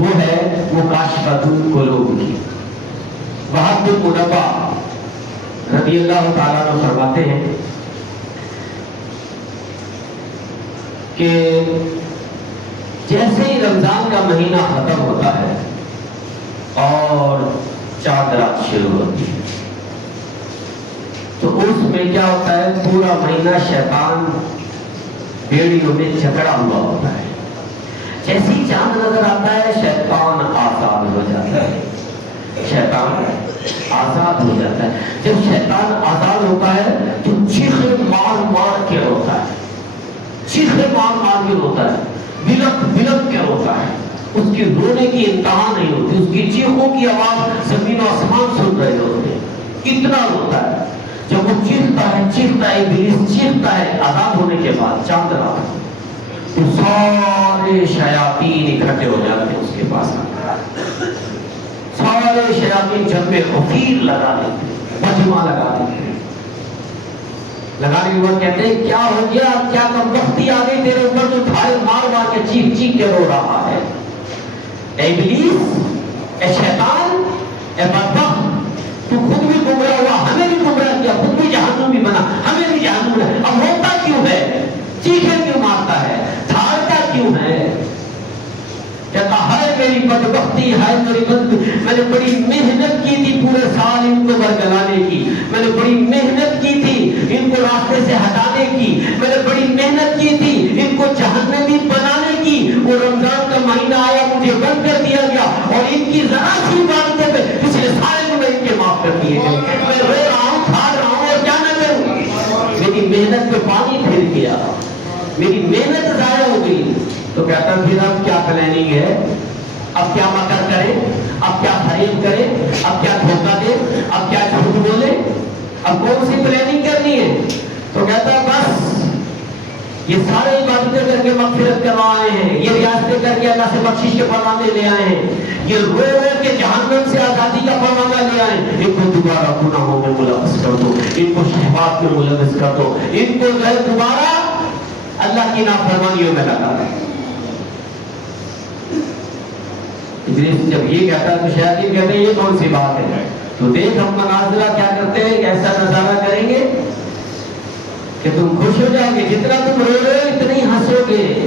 وہ ہے مکاشفۃ القلوب کی۔ وہاب بن منبہ رضی اللہ تعالیٰ عنہ فرماتے ہیں کہ جیسے ہی رمضان کا مہینہ ختم ہوتا ہے اور چاند رات شروع ہوتی ہے تو اس میں کیا ہوتا ہے، پورا مہینہ شیطان بیڑیوں میں جکڑا ہوا ہوتا ہے۔ جیسے ہی چاند نظر آتا ہے شیطان آزاد ہو جاتا ہے، شیطان آزاد ہو جاتا ہے۔ جب شیطان آزاد ہوتا ہے تو چیخے مار مار کے روتا ہے، چیخے مار مار کے روتا ہے، بلک بلک کے روتا ہے۔ اس کی رونے کی انتہا نہیں ہوتی، اس کی چیخوں کی آواز زمین و آسمان سن رہے ہوتے ہیں، اتنا روتا ہے۔ جب وہ چیختا ہے ابلیس چیختا ہے آزاد ہونے کے بعد چاند رات، تو سارے شیاطین اکٹھے ہو جاتے ہیں اس کے پاس، سارے شیاطین جب میں خفیر لگا دیتے، مجمع لگا دیتے، لگانے کے بعد کہتے ہیں کیا ہو گیا، کیا کم وقتی آ گئی تیرے اوپر، تو ڈھائے مار مار کے چیخ چیخ کے رو رہا ہے۔ اے ابلیس، اے شیطان، اے بدبخت، تو خود بھی گمراہ ہوا، ہمیں بھی گمراہ کیا، خود بھی جہنم بھی بنا، ہمیں بھی جہنم بنا، اب روتا کیوں ہے، چیخے کیوں مارتا ہے، دھاڑتا کیوں ہے؟ کہتا ہے میری بدبختی ہے، میں نے بڑی محنت کی تھی پورے سال ان کو برگلانے کی، میں نے بڑی محنت کی تھی ان کو راستے سے ہٹانے کی، میں نے بڑی محنت کی تھی ان کو جہنمی بنانے کی، وہ رمضان کا مہینہ آیا مجھے بند کر دیا گیا اور ان کی ذرا سی باتوں پہ پچھلے سارے گناہ ان کے معاف کر دیے گئے، میں رو رہا ہوں کھا رہا ہوں اور کیا نہ کروں، میری محنت پہ پانی پھر گیا، میری محنت ضائع ہو گئی۔ تو کہتا پھر اب کیا پلاننگ ہے، اب کیا مکر کرے، اب کیا فریب کرے، اب کیا دھوکہ دے، اب کیا جھوٹ بولے، اب کون سی پلاننگ کرنی ہے؟ تو کہتا بس یہ سارے عبادتیں کر کے مغفرت کروائے ہیں، یہ ریاستیں کر کے اللہ سے بخشش کے فرمانے لے آئے ہیں، یہ رو رو کے جہنم سے آزادی کا فرمانہ لے آئے ہیں، ان کو دوبارہ گناہوں میں ملوث کر دو، ان کو شہوات میں ملوث کر دو، ان کو دوبارہ اللہ کی نافرمانیوں میں لگا دیں۔ جب یہ کہتا ہے تو شیاطین کہتے ہیں یہ کون سی بات ہے، تو دیکھ ہم مناظرہ کیا کرتے ہیں، ایسا نظارہ کریں گے کہ تم خوش ہو جاؤ گے، جتنا تم رو رہے ہو اتنے ہی ہنسو گے،